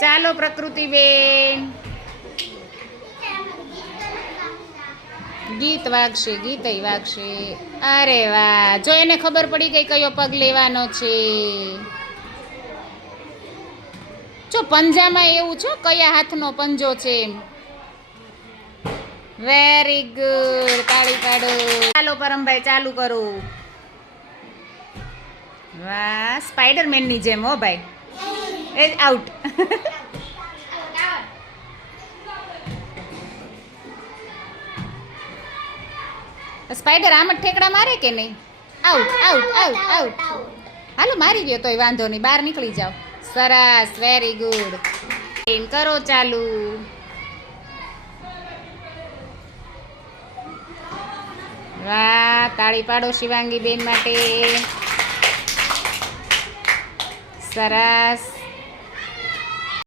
ચાલો પ્રકૃતિબેન ગીત વાગશે, ગીતય વાગશે. અરે વાહ. જો એને ખબર પડી ગઈ કયો પગ લેવાનો છે. જો પંજામાં એવું છો, કયા હાથનો પંજો છે? વેરી ગુડ તાળી પાડો ચાલો પરમભાઈ, ચાલુ કરો. વાહ સ્પાઈડરમેનની જેમ હો ભાઈ. એ આઉટ સ્પાઈડર આમ જ ઠેકડા મારે કે નહીં? આઉટ આઉટ આઉટ આઉટ હાલો મારી ગયો તોય વાંધો નહીં. બહાર નીકળી જાઓ. સરસ વેરી ગુડ એમ કરો ચાલુ. વાહ તાળી પાડો શિવાંગી બેન માટે. સરસ.